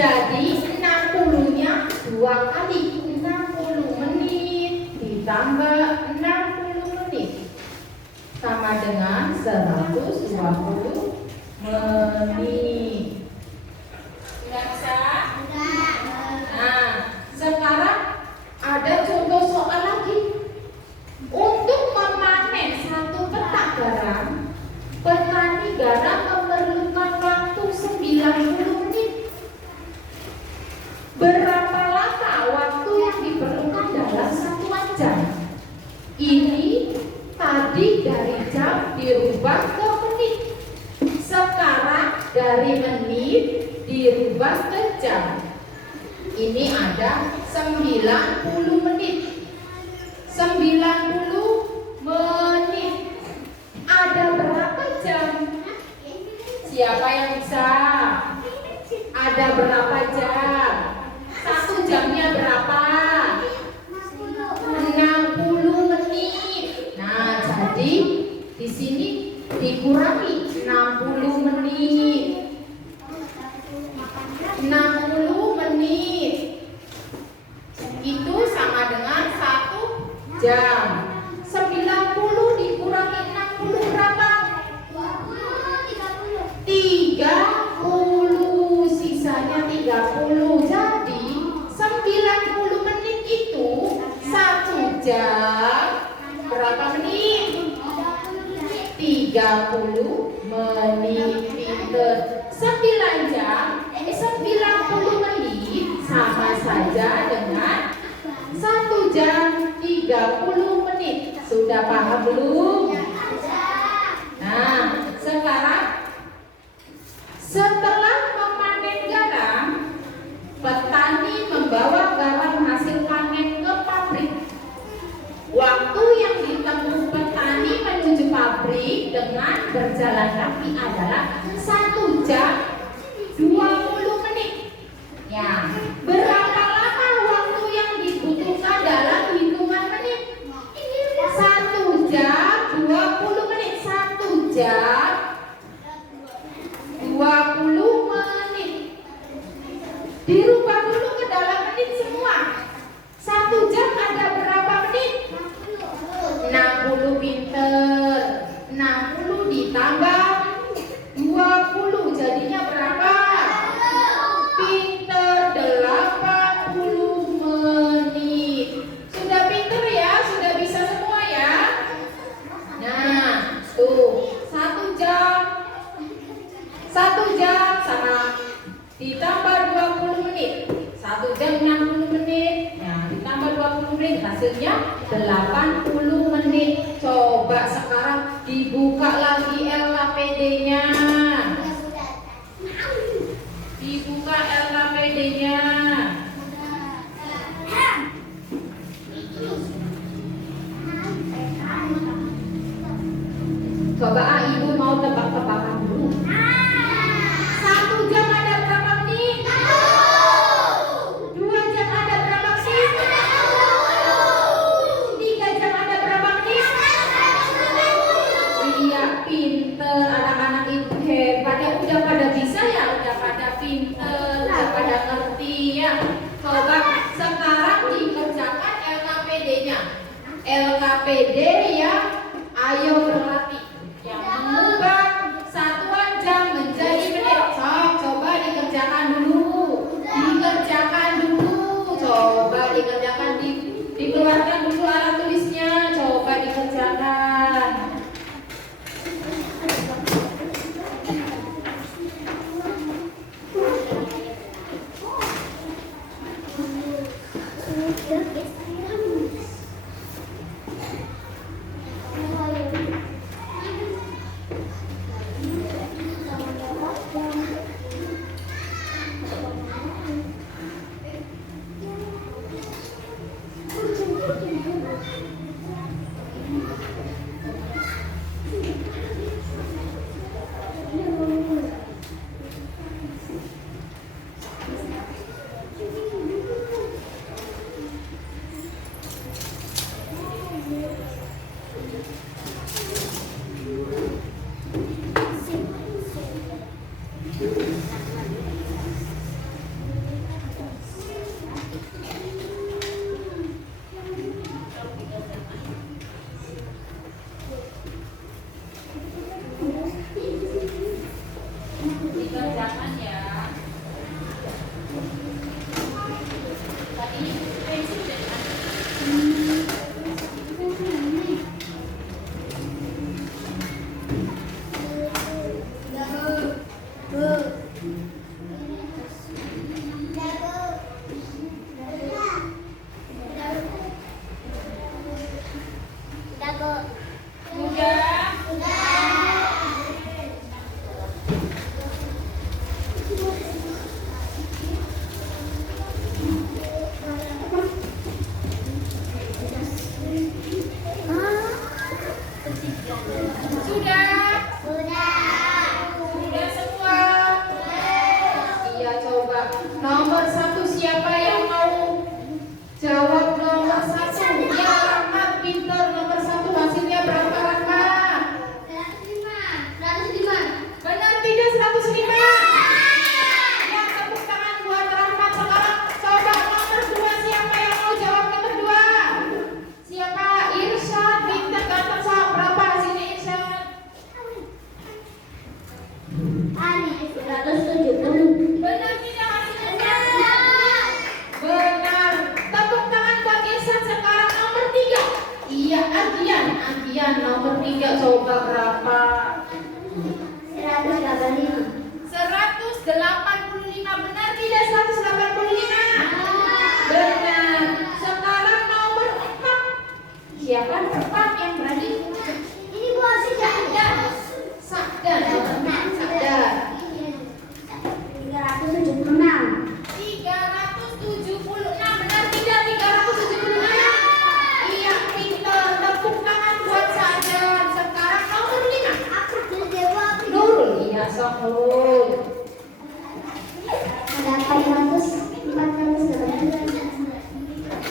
Jadi 60-nya 2 kali, 60 menit ditambah 60 menit sama dengan 120 menit. Sudah bisa? Nah, sekarang ada contoh soal lagi. Untuk memanen 1 petak garam, petani garam memerlukan waktu 90 menit. Berapa lama waktu yang diperlukan dalam 1 jam? Ini tadi dari jam dirubah ke menit. Sekarang dari menit dirubah ke jam. Ini ada 90 menit. 90 menit. Ada berapa jam? Siapa yang bisa? Ada berapa jam? 1 jamnya berapa? 60 menit. Nah, jadi di sini dikurangi 60 menit. 60 menit itu sama dengan 1 jam. 90 dikurangi 60 berapa? 30. Sisanya 30. Jadi 90 menit itu 1 jam berapa menit? 30 menit. Pinter. 9 jam 90 menit sama saja dengan 1 jam 30 menit. Sudah paham belum? Nah, sekarang setelah memanen garam, petani membawa garam hasil panen ke pabrik. Waktu yang ditempuh petani menuju pabrik dengan berjalan kaki adalah 1 jam 20 menit. Ya, berapa lama waktu yang dibutuhkan dalam hitungan menit? 1 jam 20 menit. 1 jam 20 menit. Dirubah dulu ke dalam menit semua. 1 jam ada berapa menit? 60. Pinter. 60 ditambah 20 jadinya berapa? Pinter. 80 menit. Sudah pinter ya? Sudah bisa semua ya? Nah, tuh 1 jam sama ditambah 20 menit. 1 jam 60 menit. Nah, ditambah 20 menit hasilnya 80 menit. Coba sekarang dibuka lagi LKPD-nya. Dibuka LKPD-nya. Coba ibu mau tebak-tebakan dulu. 1 jam ada berapa menit? 2 jam ada berapa menit? 3 jam ada berapa menit? Iya, pinter. Anak-anak itu hebat ya. Udah pada bisa ya? Udah pada pinter, udah pada ngerti ya. Coba sekarang dikerjakan LKPD-nya. LKPD ya, ayo berlatih. Yang mengubah satuan jam menjadi menit. Coba dikerjakan dulu. Dikerjakan dulu. Coba dikerjakan, dikeluarkan dulu alat tulisnya. Coba dikerjakan.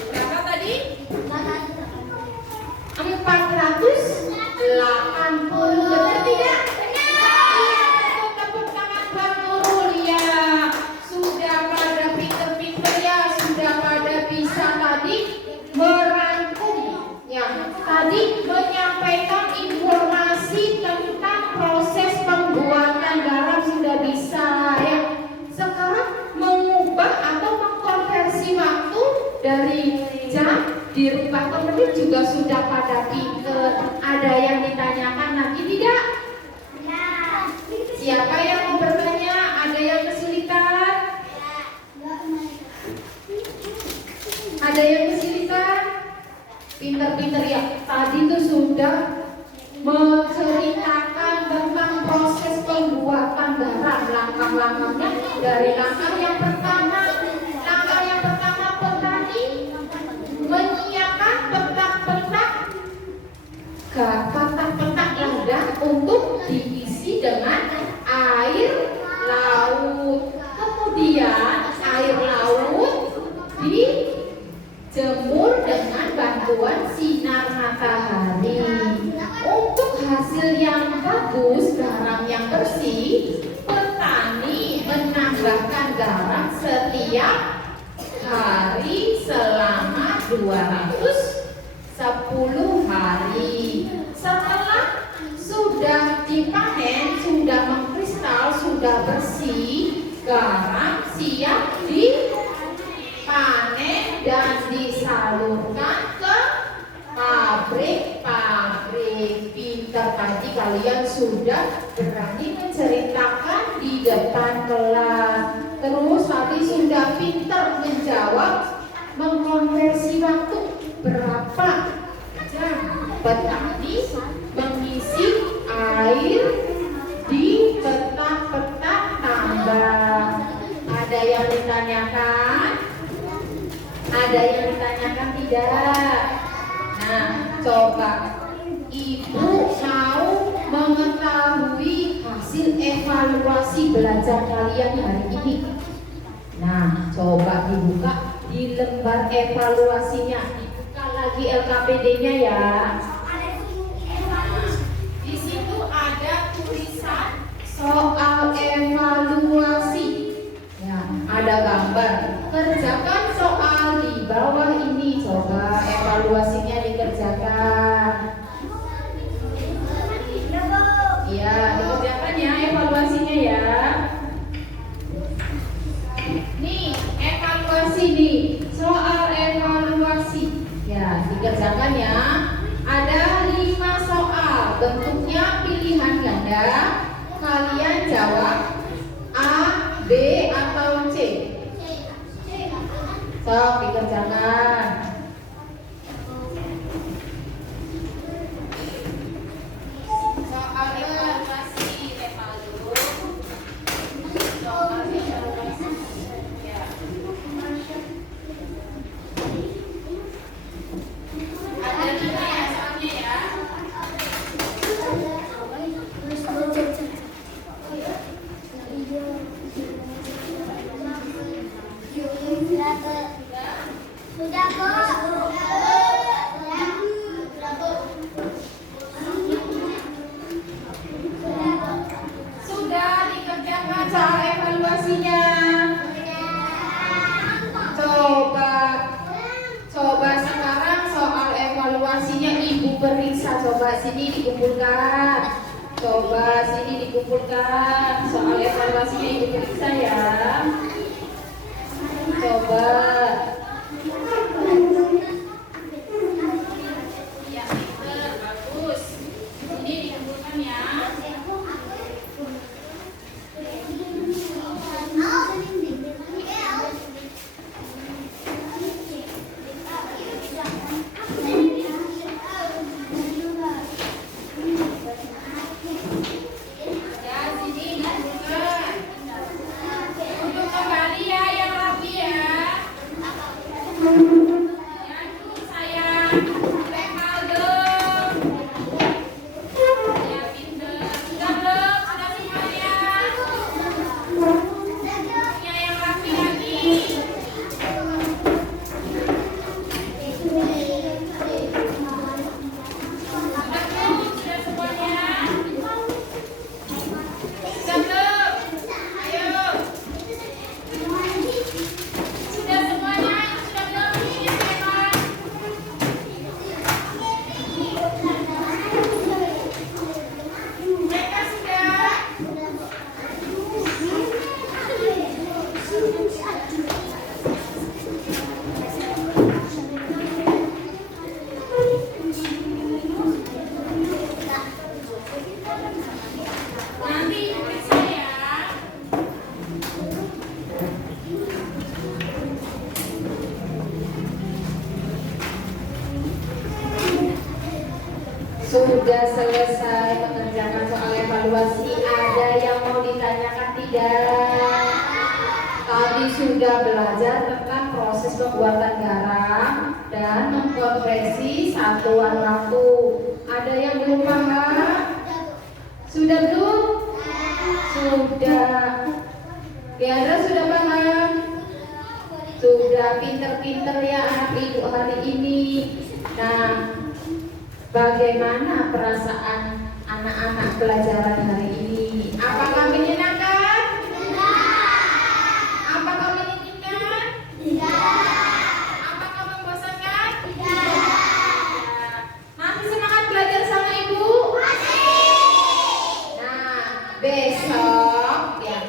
Berapa tadi? 480. Benar tidak? Tepuk tangan Bang Nurul ya. Sudah pada pinter-pinter ya, sudah pada bisa tadi merangkum ya. Tadi menyampaikan informasi tentang proses pembuatan garam sudah bisa ya. Sekarang mengubah atau mengkonversi waktu dari jam dirubah ke menit juga sudah pada pinter. Ada yang ditanyakan lagi tidak? Siapa yang mau bertanya? Ada yang kesulitan? Ada yang kesulitan? Pinter-pinter ya. Tadi tuh sudah menceritakan tentang proses pembuatan garam, langkah-langkahnya dari langkah yang pertama. Langkah yang pertama petani menyiapkan petak-petak ladang untuk diisi dengan air laut. Kemudian air laut dijemur dengan bantuan sinar matahari. Untuk hasil yang bagus, garam yang bersih, petani menambahkan garam setiap hari selama 210 hari. Setelah sudah dipanen, sudah mengkristal, sudah bersih, garam siap dipanen dan disalurkan ke pabrik-pabrik. Pintar tadi kalian sudah berani menceritakan di depan kelas. Terus tadi sudah pintar menjawab, mengkonversi waktu berapa jam petani mengisi air di petak-petak tambak. Ada yang ditanyakan? Ada yang ditanyakan tidak? Nah, coba Ibu mau mengetahui hasil evaluasi belajar kalian hari ini. Nah, coba dibuka di lembar evaluasinya. Dibuka lagi LKPD-nya ya. Di situ ada tulisan soal evaluasi. Ya, ada gambar. Kerjakan soal di bawah ini. Coba evaluasinya dikerjakan. Ya, dikerjakan ya evaluasinya ya. Nih, evaluasi nih. Soal evaluasi. Ya, dikerjakan ya. Ada 5 soal. Bentuknya pilihan ganda. Kalian jawab A, B, atau C. Sok dikerjakan. Soal evaluasi Revaldo. Soal evaluasi. Ya. Ada 5 ya soalnya ya. Sudah kok. Sudah dikerjakan soal evaluasinya. Coba sekarang soal evaluasinya Ibu periksa. Coba sini dikumpulkan. Coba sini dikumpulkan. Soal evaluasinya Ibu periksa ya. Coba. Ya, pinter, bagus. Ini dikumpulkan ya. Ya, sini dikumpulkan. Duduk Nanti periksa ya. Sudah selesai mengerjakan soal evaluasi. Ada yang mau ditanyakan tidak? Tadi sudah belajar tentang proses pembuatan garam dan mengkompresi satuan waktu. Ada yang belum paham? Sudah belum? Sudah. Tiara sudah paham? Sudah pinter-pinter ya anak ibu hari ini. Nah, bagaimana perasaan anak-anak pelajaran hari ini? Apakah menyenangkan? Apakah menyedihkan? Apakah membosankan? Masih semangat belajar sama ibu? Nah, besok ya.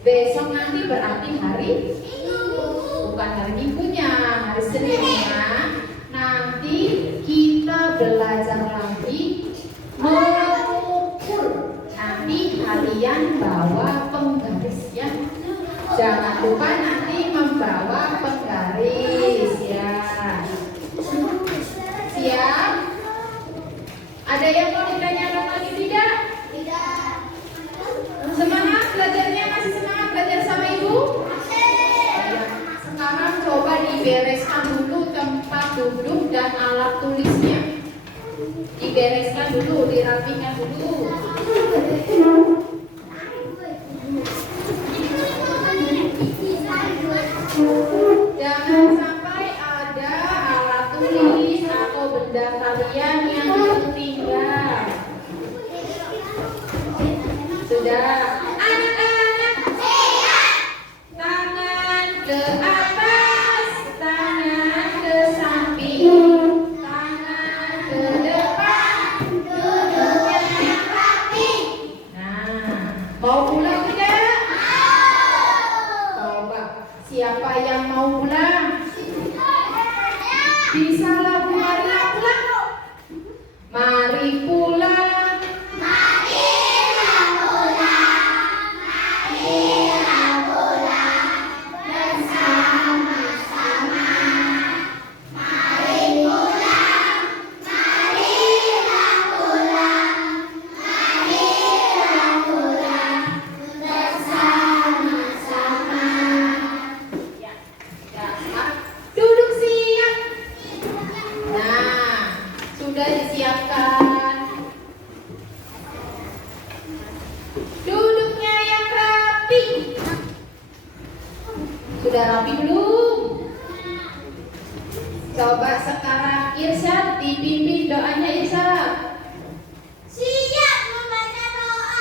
Besok nanti berarti hari bukan hari Minggunya, hari Seninnya. Nanti kita belajar lagi mengukur. Nanti kalian bawa penggaris ya. Jangan lupa nanti membawa penggaris ya. Siap? Ada yang mau ditanyakan lagi tidak? Semangat belajarnya, masih semangat belajar sama ibu? Sekarang coba dibereskan dulu tempat duduk dan alat tulisnya. Dibereskan dulu, dirapikan dulu. Jangan sampai ada alat tulis atau benda kalian yang tertinggal. Sudah. Anak-anak siap. Tangan ke atas, tangan ke samping, tangan ke depan, duduk yang rapi. Nah, mau pulang tidak? Coba, siapa yang mau pulang? Bisa lagu mari pulang? Mari pulang. Duduk siap. Nah, sudah disiapkan. Duduknya yang rapi. Sudah rapi belum? Coba sekarang Irsyad dipimpin doanya Irsyad. Siap membaca doa.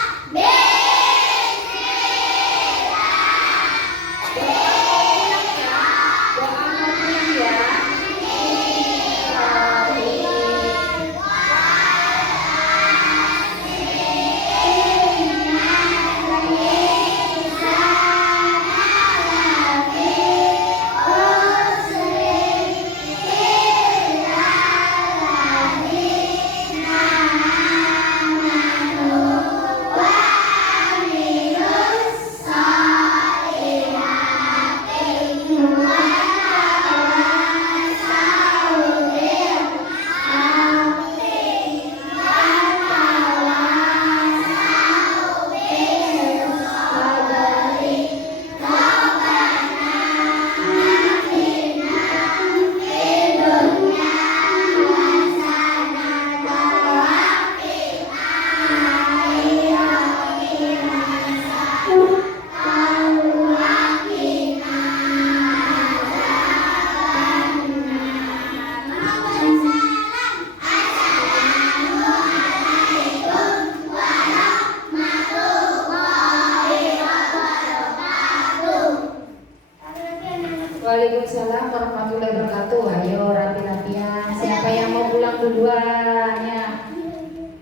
Waalaikumsalam warahmatullahi wabarakatuh. Ayo rapi-rapian. Siapa yang mau pulang duluan ya?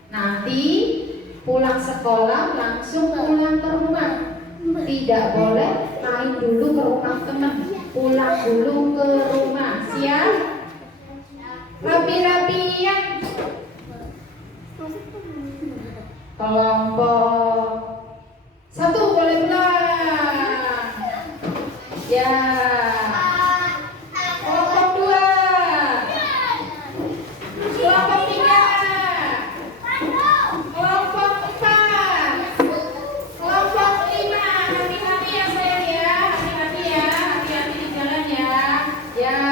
Nanti pulang sekolah langsung pulang ke rumah. Tidak boleh main dulu ke rumah teman, pulang dulu ke rumah. Siap? Rapi-rapian. Kelompok satu boleh pulang. Ya. Kelompok dua. Kelompok tiga. Kelompok empat. Kelompok lima. Hati-hati ya sayang ya. Hati-hati ya. Hati-hati di jalan ya. Ya.